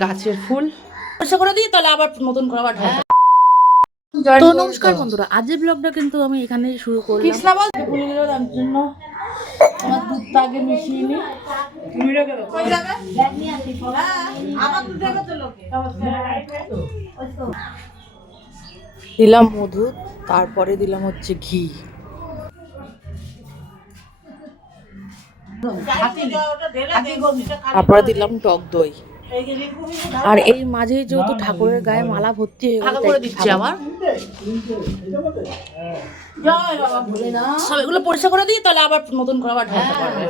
গাছের ফুল। পরিষ্কার করে দিই তাহলে আবার নতুন করে আবার ঢালতে তো নমস্কার বন্ধুরা আজকের ব্লগটা কিন্তু আমি এখানেই শুরু করলাম। কৃষ্ণা বল। ভুলে গেল তার জন্য আমার দুধটা আগে মিশিয়ে নি। দিলাম মধু তারপরে দিলাম হচ্ছে ঘি। তারপরে দিলাম টক দই। আর এই মাঝে যেহেতু ঠাকুরের গায়ে মালা ভর্তি হয়ে গেল ভালো করে দিচ্ছি আবার। সব এগুলো পরিষ্কার করে দিই তাহলে আবার নতুন করে আবার ঢালতে পারবে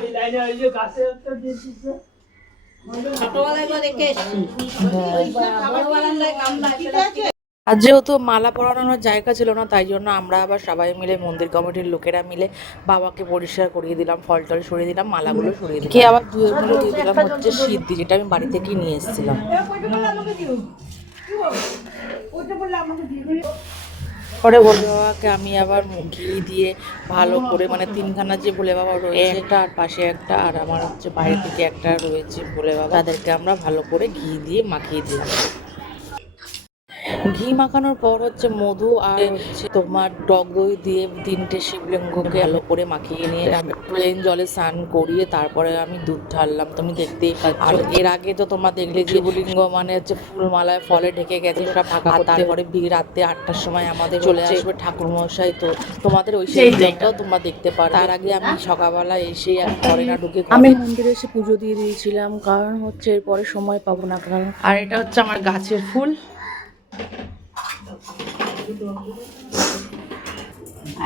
আর যেহেতু মালা পরানোর জায়গা ছিল না তাই জন্য আমরা আবার সবাই মিলে মন্দির কমিটির লোকেরা মিলে বাবাকে পরিষ্কার করিয়ে দিলাম ফল টল সরিয়ে দিলাম মালাগুলো সরিয়ে দিলাম। কে আবার মধ্যে দিয়ে দিলাম হচ্ছে সিদ্ধি যেটা আমি বাড়ি থেকেই নিয়ে এসেছিলাম। পরে ভোলে বাবাকে আমি আবার ঘি দিয়ে ভালো করে মানে তিনখানা যে ভোলে বাবা রয়েছে একটা আর পাশে একটা আর আমার হচ্ছে বাইরে থেকে একটা রয়েছে ভোলে বাবা তাদেরকে আমরা ভালো করে ঘি দিয়ে মাখিয়ে দিলাম। ঘি মাখানোর পর হচ্ছে মধু আর হচ্ছে তোমার টক দই দিয়ে তিনটে শিবলিঙ্গকে ভালো করে মাখিয়ে নিয়ে প্লেন জলে স্নান করিয়ে তারপরে আমি দুধ ঢাললাম। তুমি দেখতেই পাচ্ছ। আর এর আগে তো তোমরা দেখলে শিবলিঙ্গ মানে হচ্ছে ফুলমালায় ফলে ঢেকে গেছে সেটা ফাঁকা তারপরে বি রাতে আটটার সময় আমাদের চলে আসবে ঠাকুর মশাই তো তোমাদের ওই দিনটাও তোমরা দেখতে পারো তার আগে আমি সকালবেলা এসে আর ঘরে না ঢুকে আমি মন্দিরে এসে পুজো দিয়ে দিয়েছিলাম কারণ হচ্ছে এরপরে সময় পাবো না কারণ আর এটা হচ্ছে আমার গাছের ফুল।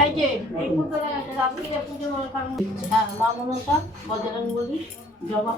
এই যে এই ফুলটা আছে আপনি যে পুজো করেন হ্যাঁ মা মনসা বলি জবা।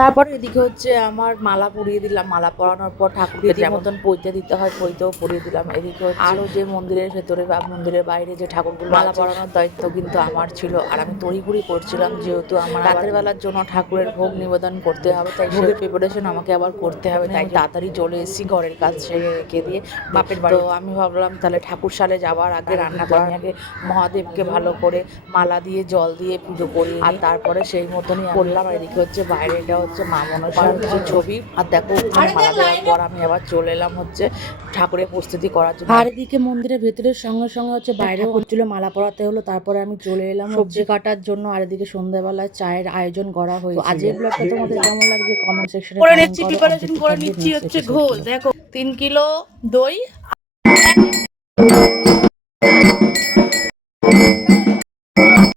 তারপরে এদিকে হচ্ছে আমার মালা পরিয়ে দিলাম মালা পরানোর পর ঠাকুরকে যে মতন পইতে দিতে হয় পইতেও পরিয়ে দিলাম। এদিকে হচ্ছে আরও যে মন্দিরের ভেতরে বা মন্দিরের বাইরে যে ঠাকুরগুলো মালা পরানোর দায়িত্ব কিন্তু আমার ছিল আর আমি তড়িঘড়ি করছিলাম যেহেতু আমার রাতের বেলার জন্য ঠাকুরের ভোগ নিবেদন করতে হবে তাই ভোগের প্রিপারেশন আমাকে আবার করতে হবে। তাই তাড়াতাড়ি চলে এসেছি ঘরের কাজ সেরে রেখে দিয়ে বাপের বাড়ি। তো আমি ভাবলাম তাহলে ঠাকুর সালে যাওয়ার আগে রান্না করার আগে মহাদেবকে ভালো করে মালা দিয়ে জল দিয়ে পুজো করি আর তারপরে সেই মতনই করলাম এদিকে হচ্ছে বাইরেটা হচ্ছে মা মনসার হচ্ছে ছবি আর দেখো ওখানে মালা দেওয়ার পর আমি আবার চলে এলাম হচ্ছে ঠাকুরের প্রস্তুতি করার জন্য। আর এদিকে মন্দিরের ভেতরের সঙ্গে সঙ্গে হচ্ছে বাইরে হচ্ছিল মালা পরাতে হলো তারপরে আমি চলে এলাম সবজি কাটার জন্য আর এদিকে সন্ধ্যাবেলায় চায়ের আয়োজন করা হয়েছে। আজকের ব্লগটা তোমাদের কেমন লাগছে? কমেন্ট সেকশনে করে নিচ্ছি প্রিপারেশন করে নিচ্ছি হচ্ছে ঘোল দেখো। তিন কিলো দই